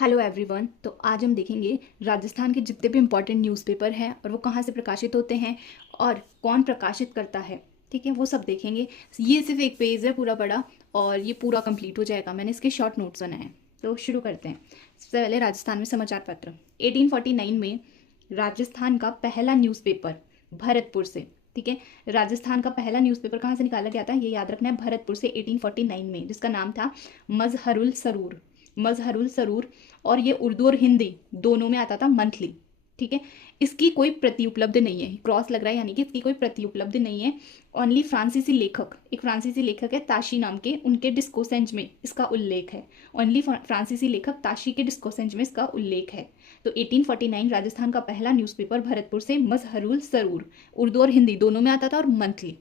Hello everyone. तो आज हम देखेंगे राजस्थान के जितने भी इम्पोर्टेंट न्यूज़पेपर हैं और वो कहाँ से प्रकाशित होते हैं और कौन प्रकाशित करता है। ठीक है, वो सब देखेंगे। ये सिर्फ एक पेज है पूरा बड़ा और ये पूरा कंप्लीट हो जाएगा। मैंने इसके शॉर्ट नोट्स बनाए हैं, तो शुरू करते हैं। सबसे पहले राजस्थान में समाचार पत्र। 1849 में राजस्थान का पहला न्यूज़पेपर भरतपुर से। ठीक है, राजस्थान का पहला न्यूज़पेपर कहाँ से निकाला गया था ये याद रखना है, भरतपुर से 1849 में, जिसका नाम था मजहरुल सरूर। मजहरुल सरूर। और ये उर्दू और हिंदी दोनों में आता था मंथली। ठीक है, इसकी कोई प्रति उपलब्ध नहीं है, क्रॉस लग रहा है यानी कि इसकी कोई प्रति उपलब्ध नहीं है। ओनली फ्रांसीसी लेखक, एक फ्रांसीसी लेखक है ताशी नाम के, उनके डिस्कोसेंज में इसका उल्लेख है। ओनली फ्रांसीसी लेखक ताशी के डिस्कोसेंज में इसका उल्लेख है। तो 1849 राजस्थान का पहला न्यूज़पेपर भरतपुर से मजहरुल सरूर, उर्दू और हिंदी दोनों में आता था और मंथली।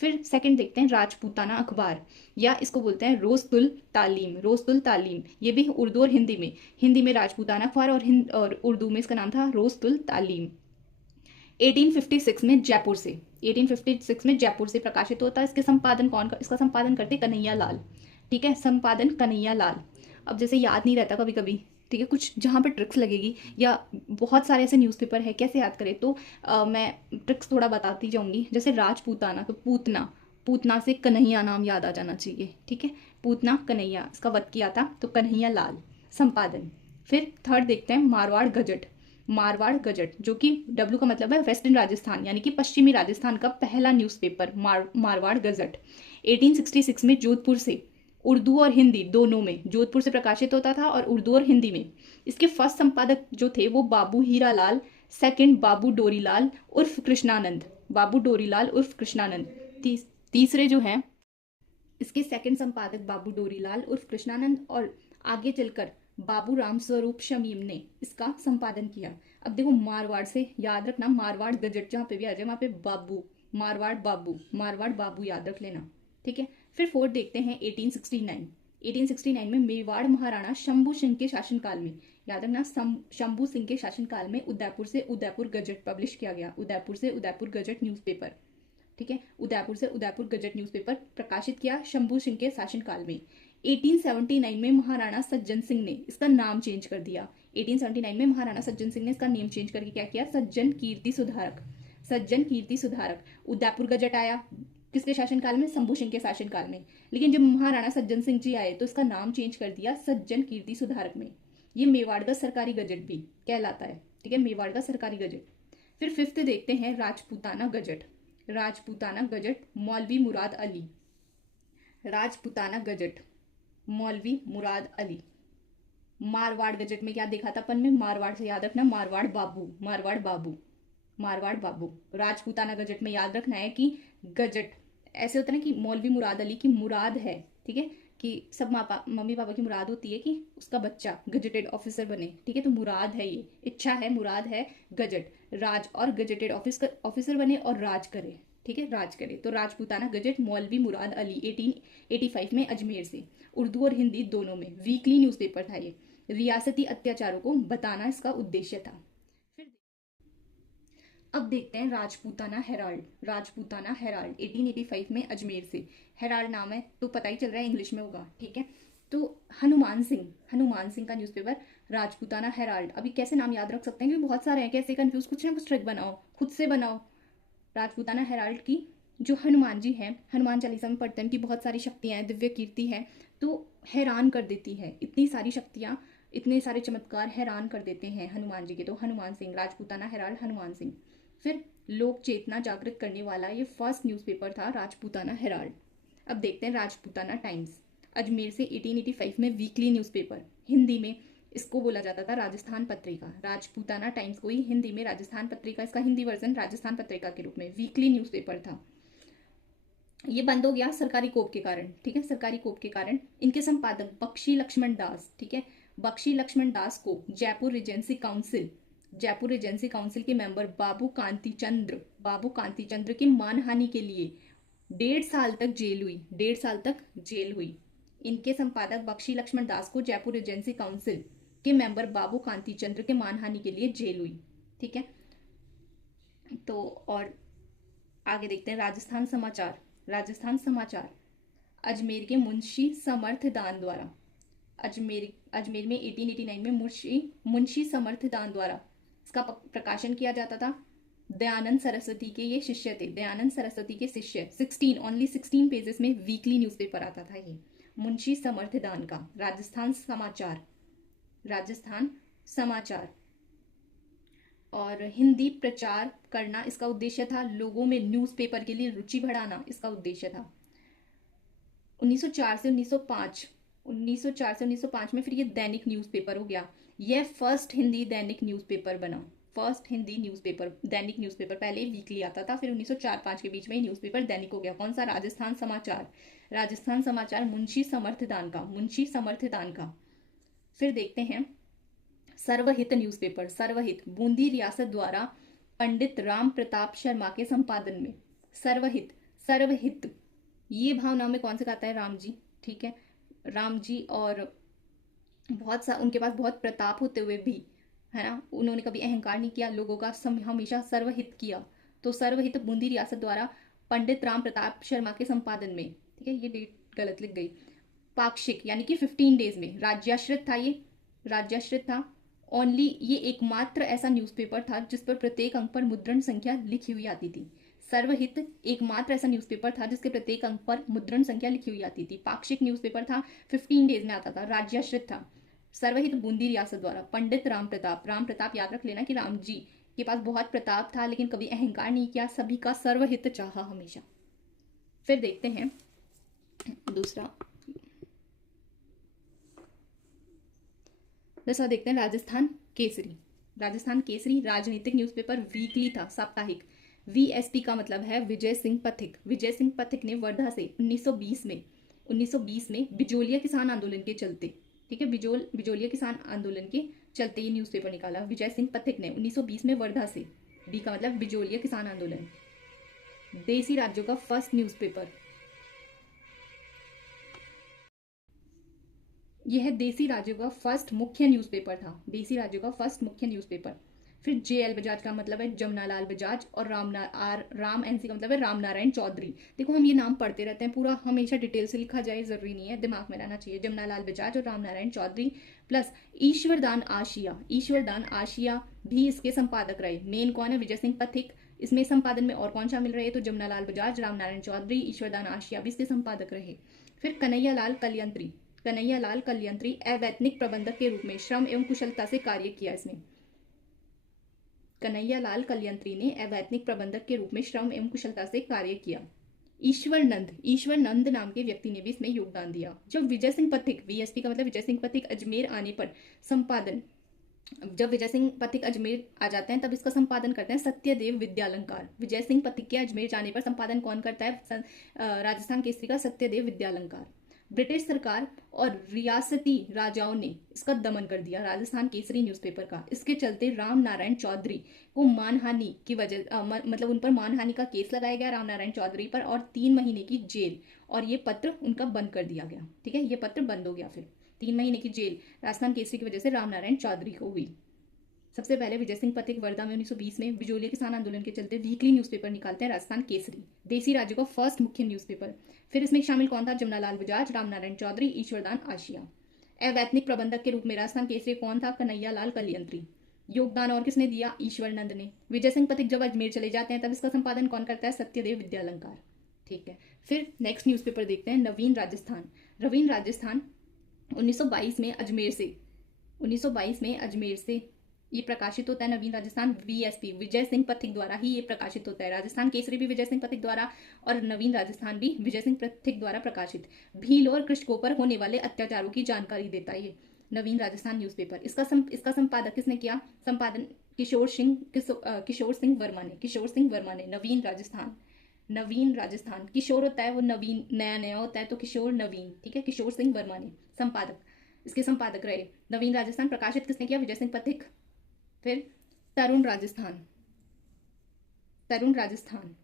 फिर सेकंड देखते हैं राजपूताना अखबार, या इसको बोलते हैं रोस्तुल तालीम। रोस्तुल तालीम ये भी उर्दू और हिंदी में राजपूताना अखबार और उर्दू में इसका नाम था रोस्तुल तालीम। 1856 में जयपुर से 1856 में जयपुर से प्रकाशित होता है। इसके संपादन कौन का, इसका संपादन करते कन्हैया लाल। ठीक है, संपादन कन्हैया लाल। अब जैसे याद नहीं रहता कभी कभी, ठीक है, कुछ जहाँ पर ट्रिक्स लगेगी, या बहुत सारे ऐसे न्यूज़पेपर है कैसे याद करें, तो मैं ट्रिक्स थोड़ा बताती जाऊंगी। जैसे राजपूताना, तो पूतना, पूतना से कन्हैया नाम याद आ जाना चाहिए। ठीक है, पूतना कन्हैया, इसका वध किया था तो कन्हैया लाल, संपादन। फिर थर्ड देखते हैं मारवाड़ गजट। मारवाड़ गजट जो कि डब्ल्यू का मतलब है वेस्टर्न राजस्थान यानी कि पश्चिमी राजस्थान का पहला न्यूज़पेपर मारवाड़ गजट। 1866 में जोधपुर से, उर्दू और हिंदी दोनों में, जोधपुर से प्रकाशित होता था और उर्दू और हिंदी में। इसके फर्स्ट संपादक जो थे वो बाबू हीरालाल, सेकंड बाबू डोरीलाल उर्फ कृष्णानंद। बाबू डोरीलाल उर्फ कृष्णानंद। तीसरे जो हैं इसके सेकंड संपादक बाबू डोरीलाल उर्फ कृष्णानंद, और आगे चलकर बाबू राम स्वरूप शमीम ने इसका संपादन किया। अब देखो मारवाड़ से याद रखना, मारवाड़ गजट जहाँ पे भी आ जाए वहां पे बाबू, मारवाड़ बाबू, मारवाड़ बाबू याद रख लेना। ठीक है, फिर फोर्थ देखते हैं 1869। 1869 में मेवाड़ महाराणा शंभू सिंह के शासनकाल में, याद रखना शंभू सिंह के शासनकाल में उदयपुर से उदयपुर गजट पब्लिश किया गया। उदयपुर से उदयपुर गजट न्यूज़पेपर। ठीक है, उदयपुर से उदयपुर गजट न्यूज़पेपर प्रकाशित किया शंभू सिंह के शासनकाल में। 1879 में महाराणा सज्जन सिंह ने इसका नाम चेंज कर दिया। 1879 में महाराणा सज्जन सिंह ने इसका नेम चेंज करके क्या किया, सज्जन कीर्ति सुधारक। सज्जन कीर्ति सुधारक। उदयपुर गजट आया किसके शासनकाल में, शंभू सिंह के शासनकाल में। लेकिन जब महाराणा सज्जन सिंह जी आए तो इसका नाम चेंज कर दिया सज्जन कीर्ति सुधारक में। ये मेवाड़ का सरकारी गजट भी कहलाता है। ठीक है, मेवाड़ का सरकारी गजट। फिर फिफ्थ देखते हैं राजपूताना गजट। राजपूताना गजट मौलवी मुराद अली। राजपूताना गजट मौलवी मुराद अली। मारवाड़ गजट में क्या देखा था अपन में, मारवाड़ से याद रखना मारवाड़ बाबू, मारवाड़ बाबू, मारवाड़ बाबू। राजपूताना गजट में याद रखना है कि गजट ऐसे होता है ना कि मौलवी मुराद अली की मुराद है, ठीक है, कि सब मम्मी पापा की मुराद होती है कि उसका बच्चा गजेटेड ऑफिसर बने। ठीक है, तो मुराद है, ये इच्छा है, मुराद है गजट, राज और गजेटेड ऑफिसर बने और राज करे। ठीक है, राज करे। तो राजपूताना गजट मौलवी मुराद अली 1885 में अजमेर से, उर्दू और हिंदी दोनों में, वीकली न्यूज़पेपर था ये। रियासती अत्याचारों को बताना इसका उद्देश्य था। फिर अब देखते हैं राजपूताना हेराल्ड। राजपूताना हेराल्ड 1885 में अजमेर से। हेराल्ड नाम है तो पता ही चल रहा है इंग्लिश में होगा। ठीक है, तो हनुमान सिंह का न्यूज़पेपर राजपूताना हेराल्ड। अभी कैसे नाम याद रख सकते हैं क्योंकि बहुत सारे हैं, कैसे कंफ्यूज, कुछ ना कुछ ट्रिक बनाओ, खुद से बनाओ। राजपूताना हेराल्ड की जो हनुमान जी हैं, हनुमान चालीसा में पढ़ते हैं कि बहुत सारी शक्तियां हैं, दिव्य कीर्ति है, तो हैरान कर देती है। इतनी सारी शक्तियां, इतने सारे चमत्कार हैरान कर देते हैं हनुमान जी के। तो हनुमान सिंह, राजपूताना हेराल्ड हनुमान सिंह। फिर लोक चेतना जागृत करने वाला ये फर्स्ट न्यूज़पेपर था राजपूताना हेराल्ड। अब देखते हैं राजपूताना टाइम्स, अजमेर से 1885 में वीकली न्यूज़पेपर, हिंदी में इसको बोला जाता था राजस्थान पत्रिका। राजपूताना टाइम्स को ही हिंदी में राजस्थान पत्रिका, इसका हिंदी वर्जन राजस्थान पत्रिका के रूप में वीकली न्यूज़पेपर था। ये बंद हो गया सरकारी कोप के कारण। ठीक है, सरकारी कोप के कारण। इनके संपादक बख्शी लक्ष्मण दास। ठीक है, बख्शी लक्ष्मण दास को Jaipur Regency council, Jaipur Regency council के मेंबर बाबू कांति चंद्र की मानहानि के लिए 1.5 साल तक जेल हुई। 1.5 साल तक जेल हुई। इनके संपादक बख्शी लक्ष्मण दास को जयपुर रिजेंसी काउंसिल के मेंबर बाबू कांति चंद्र के मानहानि के लिए जेल हुई। ठीक है, तो और आगे देखते हैं राजस्थान समाचार। राजस्थान समाचार अजमेर के मुंशी समर्थ दान द्वारा, अजमेर अजमेर में 1889 में मुंशी समर्थदान द्वारा इसका प्रकाशन किया जाता था। दयानंद सरस्वती के ये शिष्य थे, दयानंद सरस्वती के शिष्य। 16 ओनली 16 पेजेस में वीकली न्यूज़पेपर आता था ये, मुंशी समर्थदान का। राजस्थान समाचार, राजस्थान समाचार। और हिंदी प्रचार करना इसका उद्देश्य था, लोगों में न्यूज़पेपर के लिए रुचि बढ़ाना इसका उद्देश्य था। 1904 से 1905, 1904 से 1905 में फिर ये दैनिक न्यूज़पेपर हो गया। यह फर्स्ट हिंदी दैनिक न्यूज़पेपर बना, फर्स्ट हिंदी न्यूज़पेपर, दैनिक न्यूज़पेपर। पहले वीकली आता था, फिर 1904-05 के बीच में न्यूज़पेपर दैनिक हो गया। कौन सा? राजस्थान समाचार, राजस्थान समाचार मुंशी समर्थदान का, मुंशी समर्थदान का। फिर देखते हैं सर्वहित न्यूज़पेपर, सर्वहित बूंदी रियासत द्वारा पंडित राम प्रताप शर्मा के संपादन में। सर्वहित, सर्वहित ये भावना में कौन से आता है? राम जी, ठीक है, राम जी। और बहुत सा उनके पास बहुत प्रताप होते हुए भी, है ना, उन्होंने कभी अहंकार नहीं किया, लोगों का हमेशा सर्वहित किया। तो सर्वहित बूंदी रियासत द्वारा पंडित राम प्रताप शर्मा के संपादन में, ठीक है, ये डेट गलत लिख गई। पाक्षिक यानी कि 15 डेज में। राज्याश्रित था ये, राज्याश्रित था। ओनली ये एकमात्र ऐसा न्यूज़पेपर था जिस पर प्रत्येक अंक पर मुद्रण संख्या लिखी हुई आती थी। सर्वहित एकमात्र ऐसा न्यूज़पेपर था जिसके प्रत्येक अंक पर मुद्रण संख्या लिखी हुई आती थी। पाक्षिक न्यूज़पेपर था, 15 डेज में आता था, राज्याश्रित था। सर्वहित बूंदी रियासत द्वारा पंडित राम प्रताप, राम प्रताप याद रख लेना कि राम जी के पास बहुत प्रताप था, लेकिन कभी अहंकार नहीं किया, सभी का सर्वहित चाहा हमेशा। फिर देखते हैं दूसरा देखते हैं राजस्थान केसरी। राजस्थान केसरी राजनीतिक न्यूज़पेपर, वीकली था, साप्ताहिक। वीएसपी का मतलब है विजय सिंह पथिक। विजय सिंह पथिक ने वर्धा से 1920 में बिजोलिया किसान आंदोलन के चलते, ठीक है, बिजोलिया किसान आंदोलन के चलते ये न्यूज़पेपर निकाला विजय सिंह पथिक ने 1920 में वर्धा से। बी का मतलब बिजोलिया किसान आंदोलन। देसी राज्यों का फर्स्ट न्यूज़पेपर, यह देसी राज्यों का फर्स्ट मुख्य न्यूज़पेपर था, देसी राज्यों का फर्स्ट मुख्य न्यूज़पेपर। फिर जेएल बजाज का मतलब है जमनालाल बजाज, और राम एनसी का मतलब है राम नारायण चौधरी। देखो हम ये नाम पढ़ते रहते हैं, पूरा हमेशा डिटेल से लिखा जाए जरूरी नहीं है, दिमाग में रहना चाहिए। जमनालाल बजाज और राम नारायण चौधरी। प्लस ईश्वरदान आशिया, ईश्वरदान आशिया भी इसके संपादक रहे। मेन कौन है? विजय सिंह पथिक। इसमें संपादन में और कौन शामिल रहे? तो जमनालाल बजाज, राम नारायण चौधरी, ईश्वरदान आशिया भी इसके संपादक रहे। फिर कन्हैयालाल कलयंत्री, कन्हैयालाल कलयंत्री अवैतनिक प्रबंधक के रूप में श्रम एवं कुशलता से कार्य किया। इसमें कन्हैयालाल कलयंत्री ने अवैतनिक प्रबंधक के रूप में श्रम एवं कुशलता से कार्य किया। ईश्वरनंद नाम के व्यक्ति ने भी इसमें योगदान दिया। जब विजय सिंह पथिक, वीएसपी का मतलब विजय सिंह पथिक, अजमेर आने पर संपादन, जब विजय सिंह पथिक अजमेर आ जाते हैं तब इसका संपादन करते हैं सत्यदेव विद्यालंकार। विजय सिंह पथिक के अजमेर जाने पर संपादन कौन करता है? राजस्थान केसरी का सत्यदेव विद्यालंकार। ब्रिटिश सरकार और रियासती राजाओं ने इसका दमन कर दिया, राजस्थान केसरी न्यूज़पेपर का। इसके चलते राम नारायण चौधरी को मानहानि की वजह मतलब उन पर मानहानि का केस लगाया गया राम नारायण चौधरी पर, और 3 महीने की जेल, और ये पत्र उनका बंद कर दिया गया, ठीक है, ये पत्र बंद हो गया। फिर 3 महीने की जेल राजस्थान केसरी की वजह से राम नारायण चौधरी को हुई। सबसे पहले विजय सिंह पथिक वर्धा में 1920 में बिजोलिया किसान आंदोलन के चलते वीकली न्यूज़पेपर निकालते हैं, राजस्थान केसरी, देसी राज्यों का फर्स्ट मुख्य न्यूज़पेपर। फिर इसमें शामिल कौन था? जमनालाल बजाज, राम नारायण चौधरी, ईश्वरदान आशिया। अवैतनिक प्रबंधक के रूप में राजस्थान केसरी कौन था? कन्हैयालाल कलयंत्री। योगदान और किसने दिया? ईश्वरनंद ने। विजय सिंह पथिक जब अजमेर चले जाते हैं तब इसका संपादन कौन करता है? सत्यदेव विद्यालंकार, ठीक है। फिर नेक्स्ट न्यूज़पेपर देखते हैं नवीन राजस्थान। नवीन राजस्थान 1922 में अजमेर से, 1922 में अजमेर से ये प्रकाशित होता है। नवीन राजस्थान वीएसपी विजय सिंह पथिक द्वारा ही ये प्रकाशित होता है। राजस्थान केसरी भी विजय सिंह पथिक द्वारा, और नवीन राजस्थान भी विजय सिंह पथिक द्वारा प्रकाशित। भील और कृषकों पर होने वाले अत्याचारों की जानकारी देता है ये नवीन राजस्थान न्यूज़पेपर। इसका संपादक किसने किया? संपादन किशोर सिंह वर्मा ने। नवीन राजस्थान, नवीन राजस्थान, किशोर होता है वो नवीन, नया नया होता है तो किशोर नवीन, ठीक है, किशोर सिंह वर्मा ने संपादक, इसके संपादक रहे। नवीन राजस्थान प्रकाशित किसने किया? विजय सिंह पथिक। फिर तरुण राजस्थान, तरुण राजस्थान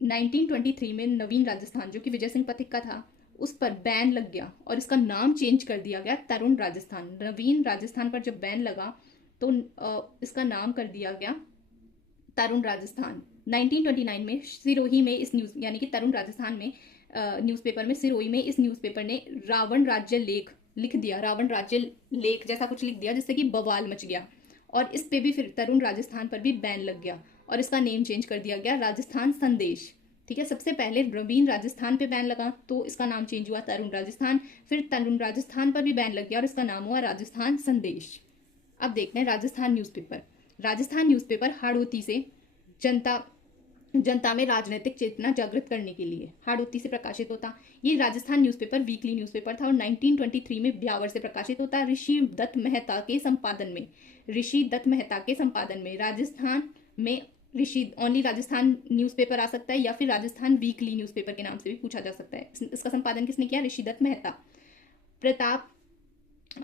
1923 में नवीन राजस्थान जो कि विजय सिंह पथिक का था उस पर बैन लग गया और इसका नाम चेंज कर दिया गया तरुण राजस्थान। नवीन राजस्थान पर जब बैन लगा तो इसका नाम कर दिया गया तरुण राजस्थान। 1929 में सिरोही में इस न्यूज़ यानी कि तरुण राजस्थान में न्यूज़पेपर में सिरोही में इस न्यूज़पेपर ने रावण राज्य लेख लिख दिया, रावण राज्य लेख जैसा कुछ लिख दिया, जिससे कि बवाल मच गया। और इस पे भी फिर तरुण राजस्थान पर भी बैन लग गया और इसका नेम चेंज कर दिया गया राजस्थान संदेश। ठीक है, सबसे पहले रवीन राजस्थान पे बैन लगा तो इसका नाम चेंज हुआ तरुण राजस्थान, फिर तरुण राजस्थान पर भी बैन लग गया और इसका नाम हुआ राजस्थान संदेश। अब देखते हैं राजस्थान न्यूज़पेपर। राजस्थान न्यूज़पेपर हाड़ौती से जनता में राजनीतिक चेतना जागृत करने के लिए हाड़ौती से प्रकाशित होता। ये राजस्थान न्यूज़पेपर वीकली न्यूज़पेपर था और 1923 में ब्यावर से प्रकाशित होता, ऋषि दत्त मेहता के संपादन में। ऋषि दत्त मेहता के संपादन में राजस्थान में ऋषि ओनली राजस्थान न्यूज़पेपर आ सकता है या फिर राजस्थान वीकली न्यूज़पेपर के नाम से भी पूछा जा सकता है। इसका संपादन किसने किया? ऋषि दत्त मेहता। प्रताप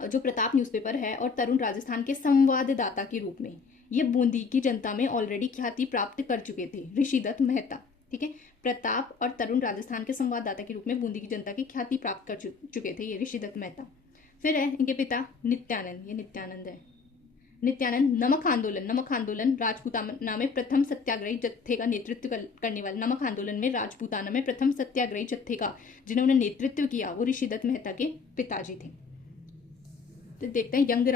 जो प्रताप न्यूज़पेपर है और तरुण राजस्थान के संवाददाता के रूप में ये बूंदी की जनता में ऑलरेडी ख्याति प्राप्त कर चुके थे, ऋषि दत्त मेहता। ठीक है, प्रताप और तरुण राजस्थान के संवाददाता के रूप में बूंदी की जनता की ख्याति प्राप्त कर चुके थे ये ऋषि दत्त मेहता। फिर है इनके पिता नित्यानंद, ये नित्यानंद है। नित्यानंद नमक आंदोलन राजपूताना में प्रथम सत्याग्रही जत्थे का नेतृत्व करने वाले, नमक आंदोलन में राजपूताना में प्रथम सत्याग्रही जत्थे का जिन्होंने नेतृत्व किया वो ऋषि दत्त मेहता के पिताजी थे। तो देखते हैं यंग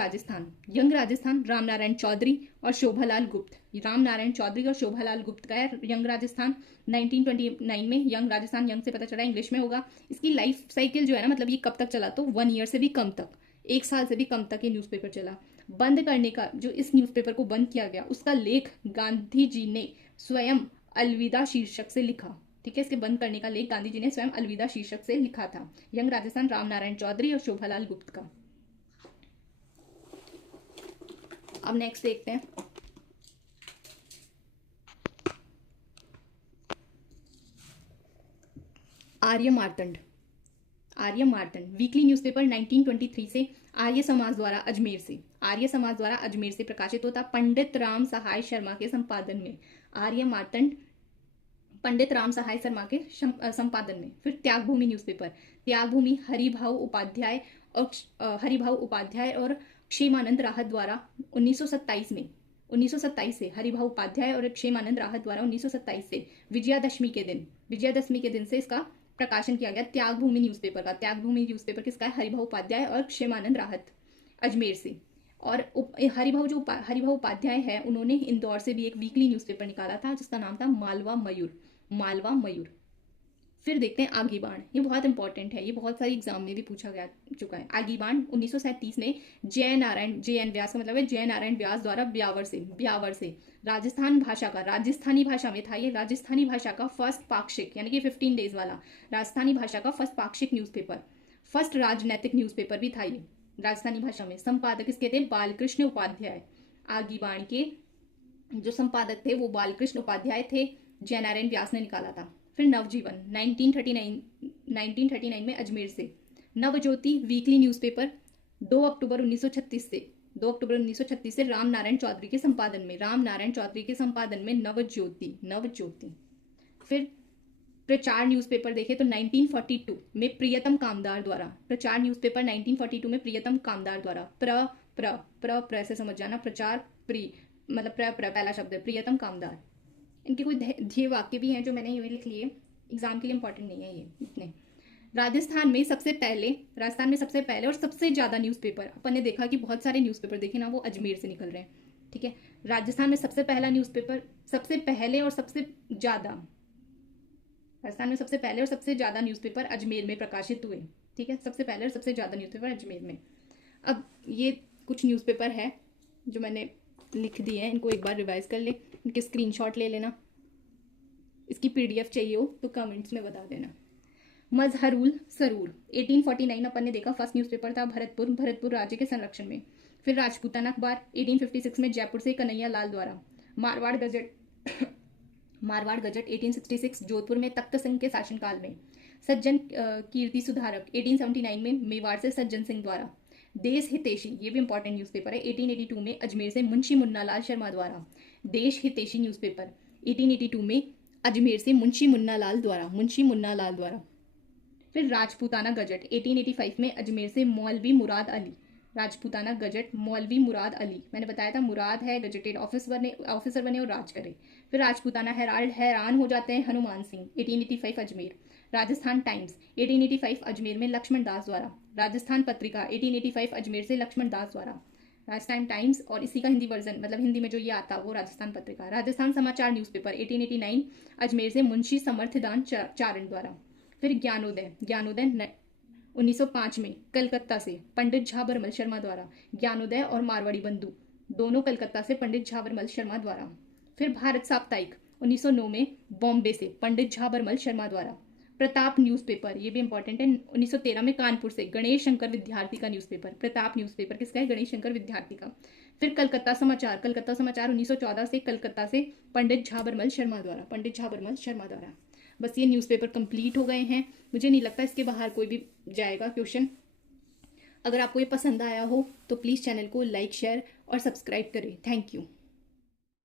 राजस्थान रामनारायण चौधरी और शोभालाल गुप्त। रामनारायण चौधरी और शोभालाल गुप्त का है यंग राजस्थान 1929 में। यंग राजस्थान, यंग से पता चला इंग्लिश में होगा। इसकी लाइफ साइकिल जो है ना, मतलब ये कब तक चला, तो 1 ईयर से भी कम तक, 1 साल से भी कम तक ये न्यूज़पेपर चला। बंद करने का, जो इस न्यूज़पेपर को बंद किया गया उसका लेख गांधी जी ने स्वयं अलविदा शीर्षक से लिखा। ठीक है, इसके बंद करने का लेख गांधी जी ने स्वयं अलविदा शीर्षक से लिखा था। यंग राजस्थान रामनारायण चौधरी और शोभालाल गुप्त का। अब नेक्स्ट देखते हैं आर्य मार्तंड वीकली न्यूज़पेपर 1923 से आर्य समाज द्वारा अजमेर से प्रकाशित होता, पंडित राम सहाय शर्मा के संपादन में। आर्य मार्तंड पंडित राम सहाय शर्मा के संपादन में। फिर त्यागभूमि न्यूज़पेपर, त्यागभूमि हरिभाऊ उपाध्याय और क्षेमानंद राहत द्वारा 1927 से हरिभाऊ उपाध्याय और क्षेमानंद राहत द्वारा 1927 से विजयादशमी के दिन से इसका प्रकाशन किया गया त्यागभूमि न्यूज़पेपर का। त्यागभूमि न्यूज़पेपर किसका है? हरिभाऊ उपाध्याय और क्षेमानंद राहत, अजमेर से। और हरिभाऊ उपाध्याय है, उन्होंने इंदौर से भी एक वीकली न्यूज़पेपर निकाला था जिसका नाम था मालवा मयूर। फिर देखते हैं आगी बाण, ये बहुत इंपॉर्टेंट है, ये बहुत सारे एग्जाम में भी पूछा गया चुका है। आगी बाण 1937 में जय व्यास का मतलब है जय नारायण व्यास द्वारा ब्यावर से राजस्थानी भाषा में था ये। राजस्थानी भाषा का फर्स्ट पाक्षिक, यानी कि 15 डेज वाला राजस्थानी भाषा का फर्स्ट पाक्षिक न्यूज़पेपर, फर्स्ट राजनैतिक न्यूज़पेपर भी था ये राजस्थानी भाषा में। संपादक किसके थे? बालकृष्ण उपाध्याय। आगी बाण के जो संपादक थे वो बालकृष्ण उपाध्याय थे, जय नारायण व्यास ने निकाला था। फिर नवजीवन 1939 में अजमेर से। नवज्योति वीकली न्यूज़पेपर 2 अक्टूबर 1936 से रामनारायण चौधरी के संपादन में नवज्योति। फिर प्रचार न्यूज़पेपर देखे तो 1942 में प्रियतम कामदार द्वारा, प्रचार न्यूज़पेपर 1942 में प्रियतम कामदार द्वारा, प्र से समझ जाना, प्रचार मतलब पहला शब्द है प्रियतम कामदार। इनके कोई ध्येय वाक्य भी हैं जो मैंने ये लिख लिए, एग्जाम के लिए इंपॉर्टेंट नहीं है ये इतने। राजस्थान में सबसे पहले और सबसे ज़्यादा न्यूज़पेपर, अपन ने देखा कि बहुत सारे न्यूज़पेपर देखे ना वो अजमेर से निकल रहे हैं। ठीक है, राजस्थान में सबसे पहले और सबसे ज़्यादा न्यूज़पेपर अजमेर में प्रकाशित हुए। ठीक है, सबसे पहले और सबसे ज़्यादा न्यूज़पेपर अजमेर में। अब ये कुछ न्यूज़पेपर है जो मैंने लिख दिए हैं, इनको एक बार रिवाइज कर ले, इनके स्क्रीनशॉट ले लेना। इसकी PDF चाहिए हो तो कमेंट्स में बता देना। मजहरुल सरूर 1849 अपन ने देखा फर्स्ट न्यूज़पेपर था, भरतपुर राज्य के संरक्षण में। फिर राजपूताना अखबार 1856 में जयपुर से कन्हैया लाल द्वारा। मारवाड़ गजट 1866 जोधपुर में तख्त सिंह के शासनकाल में। सज्जन कीर्ति सुधारक 1879 में मेवाड़ से सज्जन सिंह द्वारा। देश हितैषी, ये भी इंपॉर्टेंट न्यूज़पेपर है, 1882 में अजमेर से मुंशी मुन्नालाल शर्मा द्वारा। देश हितैषी न्यूज़पेपर 1882 में अजमेर से मुंशी मुन्नालाल द्वारा। फिर राजपूताना गजट 1885 में अजमेर से मौलवी मुराद अली। राजपूताना गजट मौलवी मुराद अली, मैंने बताया था मुराद है गजटेड ऑफिसर बने और राज करे। फिर राजपूताना हेराल्ड हैरान हो जाते हैं हनुमान सिंह 1885 अजमेर। राजस्थान टाइम्स 1885 अजमेर में लक्ष्मण दास द्वारा। राजस्थान पत्रिका 1885 अजमेर से लक्ष्मण दास द्वारा। राजस्थान टाइम्स और इसी का हिंदी वर्जन, मतलब हिंदी में जो ये आता वो राजस्थान पत्रिका। राजस्थान समाचार न्यूज़पेपर 1889 अजमेर से मुंशी समर्थदान चारण द्वारा। फिर ज्ञानोदय, ज्ञानोदय 1905 में कलकत्ता से पंडित झा बरमल शर्मा द्वारा। ज्ञानोदय और मारवाड़ी बंधु दोनों कलकत्ता से पंडित झा बरमल शर्मा द्वारा। फिर भारत साप्ताहिक 1909 में बॉम्बे से पंडित झा बरमल शर्मा द्वारा। प्रताप न्यूज़पेपर, ये भी इंपॉर्टेंट है, 1913 में कानपुर से गणेश शंकर विद्यार्थी का न्यूज़पेपर। प्रताप न्यूज़पेपर किसका है? गणेश शंकर विद्यार्थी का। फिर कलकत्ता समाचार, कलकत्ता समाचार 1914 से कलकत्ता से पंडित झा बरमल शर्मा द्वारा, पंडित झा बरमल शर्मा द्वारा। बस ये न्यूज़पेपर कंप्लीट हो गए हैं। मुझे नहीं लगता इसके बाहर कोई भी जाएगा क्वेश्चन। अगर आपको ये पसंद आया हो तो प्लीज़ चैनल को लाइक, शेयर और सब्सक्राइब करें। Thank you.